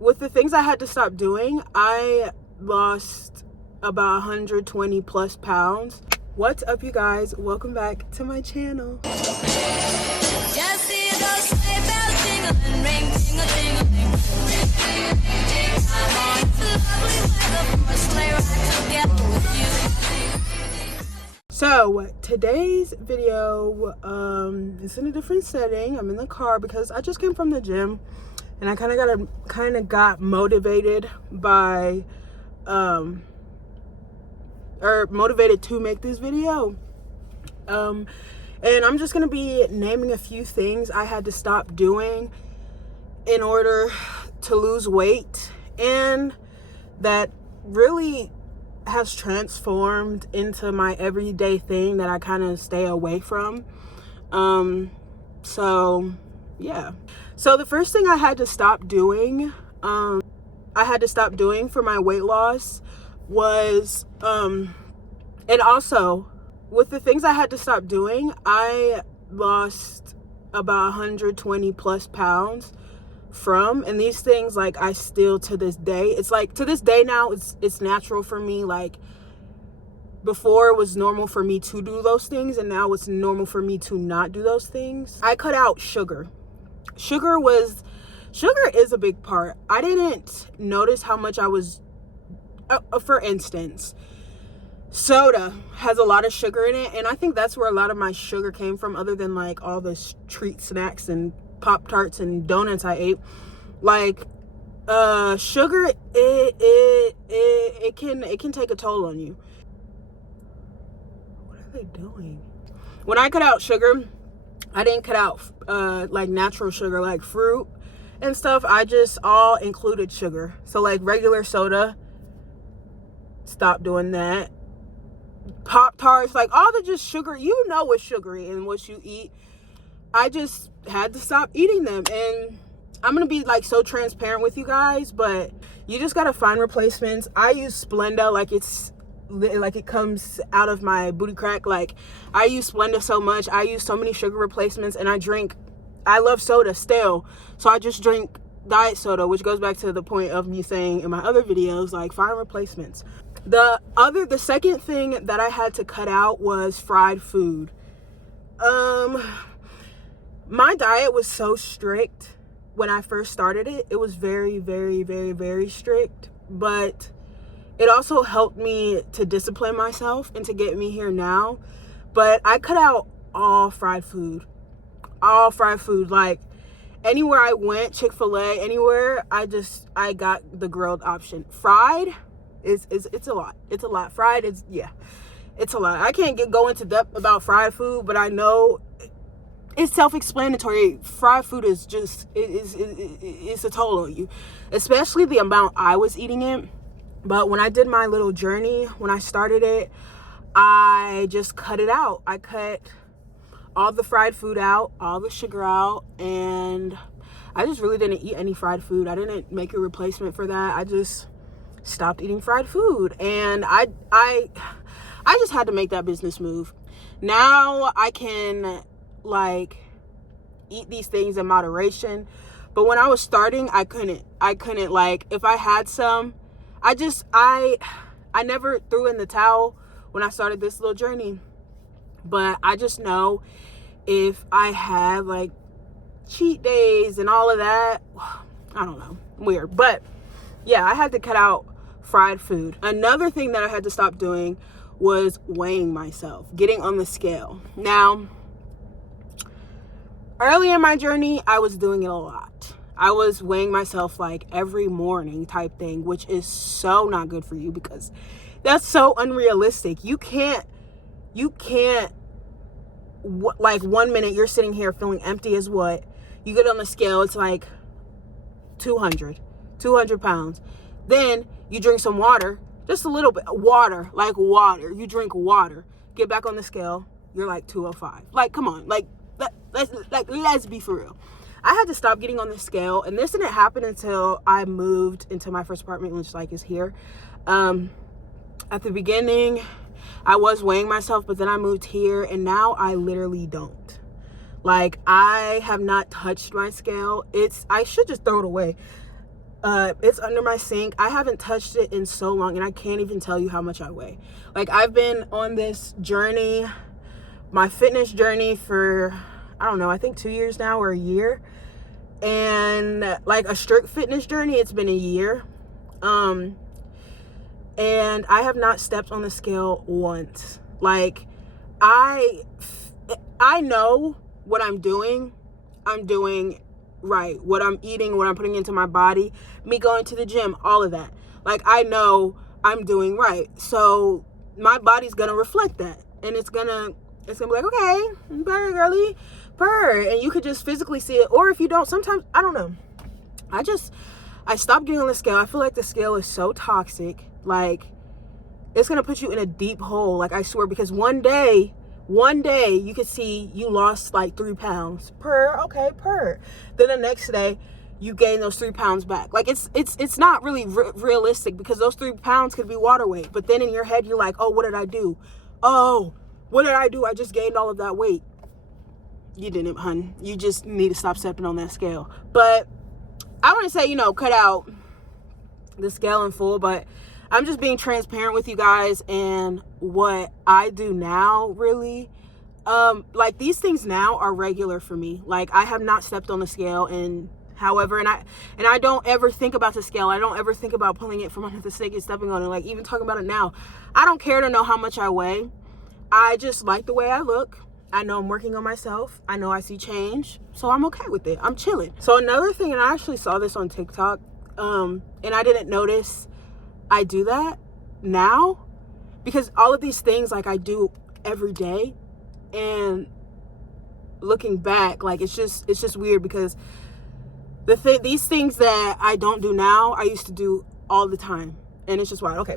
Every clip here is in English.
with the things I had to stop doing, I lost about 120 plus pounds. What's up, you guys? Welcome back to my channel. Just see those sleigh bells jingling, ring, tingle, tingling. Come on, it's a lovely weather for a sleigh ride together with you. So today's video is in a different setting. I'm in the car because I just came from the gym, and I kind of got motivated by or motivated to make this video. And I'm just gonna be naming a few things I had to stop doing in order to lose weight, and that really has transformed into my everyday thing that I kind of stay away from. So yeah. So the first thing I had to stop doing, for my weight loss was, and also with the things I had to stop doing, I lost about 120 plus pounds from, and these things, like, I still, to this day, it's like, to this day now, it's natural for me. Like, before it was normal for me to do those things, and now it's normal for me to not do those things. I cut out sugar. Sugar is a big part. I didn't notice how much I was, for instance, soda has a lot of sugar in it, and I think that's where a lot of my sugar came from, other than like all the treat snacks and Pop-Tarts and donuts I ate. Like, sugar, it can take a toll on you. What are they doing? When I cut out sugar, I didn't cut out like natural sugar, like fruit and stuff. I just all included sugar. So like regular soda, stop doing that. Pop-Tarts, like all the just sugar, you know what's sugary and what you eat. I just had to stop eating them, and I'm gonna be like so transparent with you guys, but you just gotta find replacements. I use Splenda like it comes out of my booty crack. Like, I use Splenda so much. I use so many sugar replacements, and I love soda still, so I just drink diet soda, which goes back to the point of me saying in my other videos, like, find replacements. The second thing that I had to cut out was fried food. My diet was so strict when I first started it. It was very, very, very, very strict, but it also helped me to discipline myself and to get me here now. But I cut out all fried food. Like, anywhere I went, Chick-fil-A, anywhere, I got the grilled option. Fried it's a lot. It's a lot. Fried is, yeah, it's a lot. I can't go into depth about fried food, but I know it's self-explanatory. Fried food is just, it's a toll on you, especially the amount I was eating it. But when I did my little journey, when I started it, I just cut it out. I cut all the fried food out, all the sugar out, and I just really didn't eat any fried food. I didn't make a replacement for that. I just stopped eating fried food, and I just had to make that business move. Now I can, like, eat these things in moderation, but when I was starting, I couldn't, like, if I had some, I never threw in the towel when I started this little journey. But I just know if I had like cheat days and all of that, I don't know, weird. But yeah, I had to cut out fried food. Another thing that I had to stop doing was weighing myself, getting on the scale. Now, early in my journey, I was doing it a lot. I was weighing myself like every morning type thing, which is so not good for you, because that's so unrealistic. You can't, like, 1 minute you're sitting here feeling empty as what? You get on the scale, it's like 200 pounds. Then you drink some water, just a little bit, water. You drink water, get back on the scale, you're like 205. Like, come on, let's be for real. I had to stop getting on the scale, and this didn't happen until I moved into my first apartment, which, like, is here. At the beginning, I was weighing myself, but then I moved here, and now I literally don't. Like, I have not touched my scale. I should just throw it away. It's under my sink. I haven't touched it in so long, and I can't even tell you how much I weigh. Like, I've been on this journey, my fitness journey, for, I don't know, I think 2 years now, or a year. And like a strict fitness journey, it's been a year. And I have not stepped on the scale once. Like, I know what I'm doing right. What I'm eating, what I'm putting into my body, me going to the gym, all of that. Like, I know I'm doing right. So my body's gonna reflect that. And it's gonna be like, okay, purr, girly, purr. And you could just physically see it. Or if you don't, sometimes, I don't know. I stopped getting on the scale. I feel like the scale is so toxic. Like, it's gonna put you in a deep hole. Like, I swear, because one day you could see you lost like 3 pounds. Okay, then the next day you gain those 3 pounds back. Like, it's not really realistic, because those 3 pounds could be water weight. But then in your head you're like, oh, what did I do? I just gained all of that weight. You didn't, hun. You just need to stop stepping on that scale. But I want to say, cut out the scale in full, but I'm just being transparent with you guys and what I do now, really. Like, these things now are regular for me. Like, I have not stepped on the scale and I don't ever think about the scale. I don't ever think about pulling it from under the sink and stepping on it. Like, even talking about it now, I don't care to know how much I weigh. I just like the way I look. I know I'm working on myself. I know I see change. So I'm okay with it. I'm chilling. So another thing, and I actually saw this on TikTok, and I didn't notice I do that now, because all of these things, like, I do every day, and looking back, like, it's just weird, because these things that I don't do now, I used to do all the time, and it's just wild. Okay,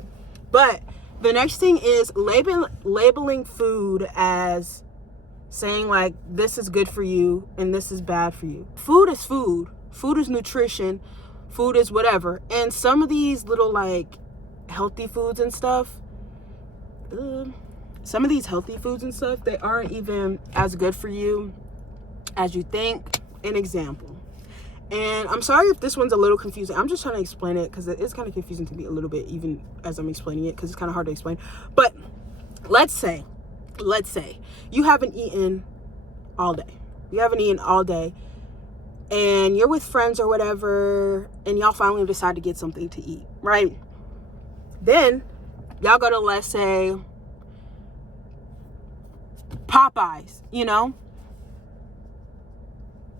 but the next thing is labeling food as saying, like, this is good for you and this is bad for you. Food is food. Food is nutrition. Food is whatever. And some of these little, like, healthy foods and stuff, they aren't even as good for you as you think. An example. And I'm sorry if this one's a little confusing. I'm just trying to explain it, because it's kind of confusing to me a little bit, even as I'm explaining it, because it's kind of hard to explain. But let's say you haven't eaten all day. And you're with friends or whatever, and y'all finally decide to get something to eat, right? Then y'all go to, let's say, Popeyes,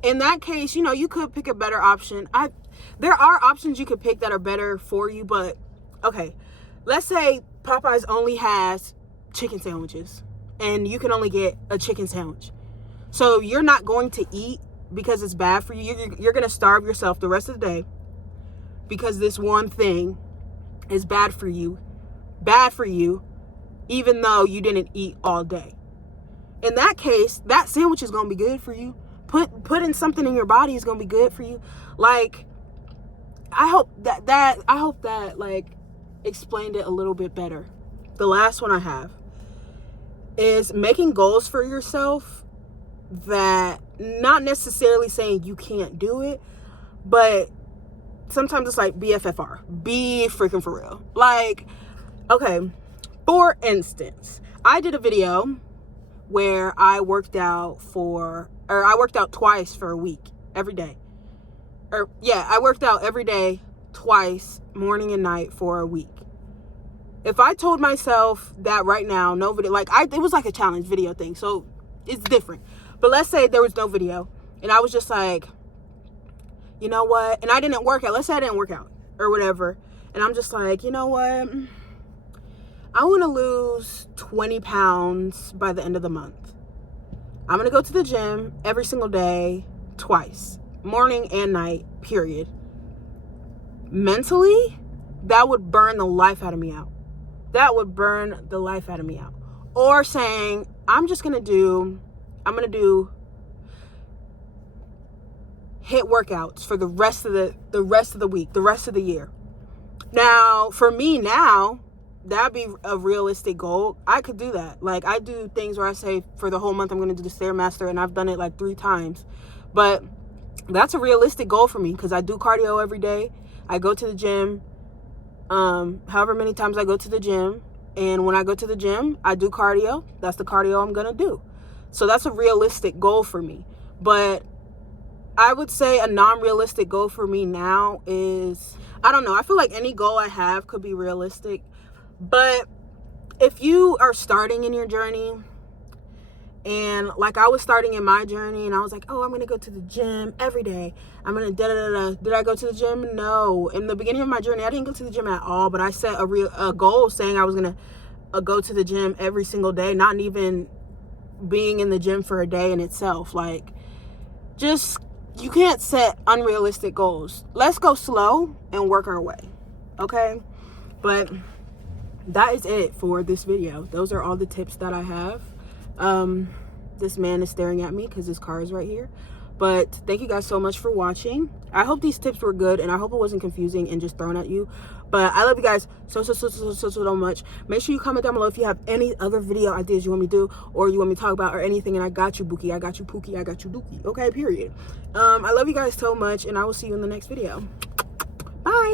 In that case, you could pick a better option. There are options you could pick that are better for you, but okay. Let's say Popeyes only has chicken sandwiches, and you can only get a chicken sandwich. So you're not going to eat because it's bad for you. You're going to starve yourself the rest of the day because this one thing is bad for you, even though you didn't eat all day. In that case, that sandwich is going to be good for you. Putting something in your body is going to be good for you. Like, I hope that like explained it a little bit better. The last one I have is making goals for yourself that, not necessarily saying you can't do it, but sometimes it's like BFFR. Be freaking for real. Like, okay, for instance, I did a video where I worked out twice for a week, every day. I worked out every day, twice, morning and night, for a week. If I told myself that right now, no video, it was like a challenge video thing, so it's different. But let's say there was no video, and I was just like, you know what? And I didn't work out. Let's say I didn't work out or whatever. And I'm just like, you know what? I want to lose 20 pounds by the end of the month. I'm going to go to the gym every single day, twice, morning and night, period. Mentally, that would burn the life out of me out. Or saying, I'm going to do HIIT workouts for the rest of the week, the rest of the year. Now, for me now, that'd be a realistic goal. I could do that. Like, I do things where I say for the whole month I'm going to do the Stairmaster, and I've done it like 3 times. But that's a realistic goal for me, because I do cardio every day. I go to the gym however many times I go to the gym. And when I go to the gym, I do cardio. That's the cardio I'm going to do. So that's a realistic goal for me. But I would say a non-realistic goal for me now is, I don't know, I feel like any goal I have could be realistic. But if you are starting in your journey, and like I was starting in my journey, and I was like, oh, I'm going to go to the gym every day. I'm going to da-da-da-da. Did I go to the gym? No. In the beginning of my journey, I didn't go to the gym at all, but I set a goal saying I was going to go to the gym every single day, not even being in the gym for a day in itself. Like, just, you can't set unrealistic goals. Let's go slow and work our way. Okay? But that is it for this video. Those are all the tips that I have. This man is staring at me because his car is right here. But thank you guys so much for watching. I hope these tips were good, and I hope it wasn't confusing and just thrown at you. But I love you guys so much. Make sure you comment down below if you have any other video ideas you want me to do, or you want me to talk about, or anything. And I got you, Bookie. I got you, Pookie. I got you, Dookie. Okay, period. I love you guys so much, and I will see you in the next video. Bye.